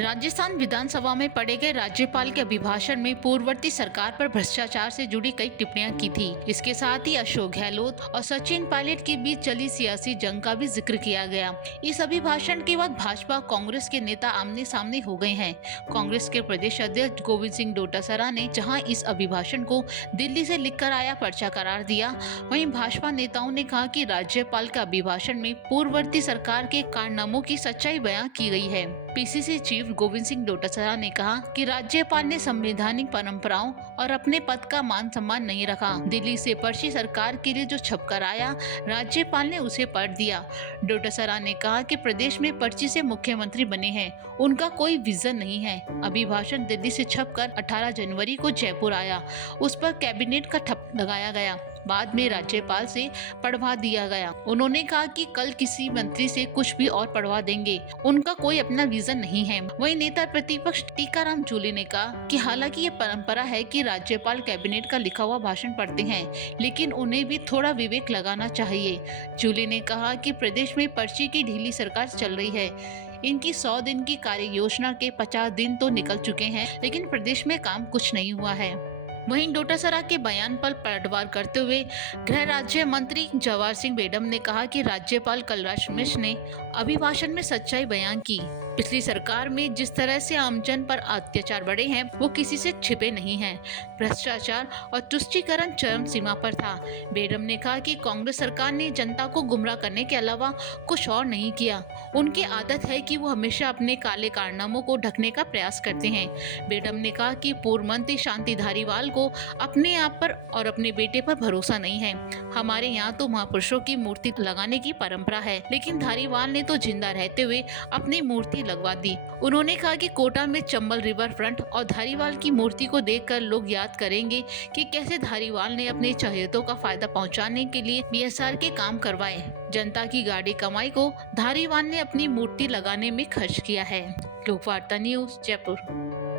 राजस्थान विधानसभा में पढ़े गए राज्यपाल के अभिभाषण में पूर्ववर्ती सरकार पर भ्रष्टाचार से जुड़ी कई टिप्पणियां की थी। इसके साथ ही अशोक गहलोत और सचिन पायलट के बीच चली सियासी जंग का भी जिक्र किया गया। इस अभिभाषण के बाद भाजपा कांग्रेस के नेता आमने सामने हो गए हैं। कांग्रेस के प्रदेश अध्यक्ष गोविंद सिंह डोटासरा ने जहाँ इस अभिभाषण को दिल्ली से लिखकर आया पर्चा करार दिया, वहीं भाजपा नेताओं ने कहा कि राज्यपाल के अभिभाषण में पूर्ववर्ती सरकार के कारनामों की सच्चाई बयां की गई है। पीसीसी चीफ गोविंद सिंह डोटासरा ने कहा कि राज्यपाल ने संवैधानिक परंपराओं और अपने पद का मान सम्मान नहीं रखा। दिल्ली से पर्ची सरकार के लिए जो छपकर आया, राज्यपाल ने उसे पढ़ दिया। डोटासरा ने कहा कि प्रदेश में पर्ची से मुख्यमंत्री बने हैं, उनका कोई विजन नहीं है। अभिभाषण दिल्ली से छपकर 18 जनवरी को जयपुर आया, उस पर कैबिनेट का ठप्पा लगाया गया, बाद में राज्यपाल से पढ़वा दिया गया। उन्होंने कहा कि कल किसी मंत्री से कुछ भी और पढ़वा देंगे, उनका कोई अपना विजन नहीं है। वहीं नेता प्रतिपक्ष टीकाराम जूली ने कहा कि हालांकि ये परंपरा है कि राज्यपाल कैबिनेट का लिखा हुआ भाषण पढ़ते हैं, लेकिन उन्हें भी थोड़ा विवेक लगाना चाहिए। जूली ने कहा कि प्रदेश में पर्ची की ढीली सरकार चल रही है। इनकी 100 दिन की कार्य योजना के 50 दिन तो निकल चुके हैं, लेकिन प्रदेश में काम कुछ नहीं हुआ है। वहीं डोटासरा के बयान पर पलटवार करते हुए गृह राज्य मंत्री जवाहर सिंह बेडम ने कहा कि राज्यपाल कलराज मिश्र ने अभिभाषण में सच्चाई बयान की। पिछली सरकार में जिस तरह से आमजन पर अत्याचार बढ़े हैं, वो किसी से छिपे नहीं हैं। भ्रष्टाचार और तुष्टीकरण चरम सीमा पर था। बेडम ने कहा कि कांग्रेस सरकार ने जनता को गुमराह करने के अलावा कुछ और नहीं किया। उनकी आदत है कि वो हमेशा अपने काले कारनामों को ढकने का प्रयास करते हैं। बेडम ने कहा कि पूर्व मंत्री शांति धारीवाल को अपने आप पर और अपने बेटे पर भरोसा नहीं है। हमारे यहाँ तो महापुरुषों की मूर्ति लगाने की परंपरा है, लेकिन धारीवाल ने तो जिंदा रहते हुए अपनी मूर्ति लगवा दी। उन्होंने कहा कि कोटा में चंबल रिवर फ्रंट और धारीवाल की मूर्ति को देखकर लोग याद करेंगे कि कैसे धारीवाल ने अपने चहेतों का फायदा पहुंचाने के लिए बीएसआर के काम करवाए। जनता की गाड़ी कमाई को धारीवाल ने अपनी मूर्ति लगाने में खर्च किया है। लोकवार्ता न्यूज, जयपुर।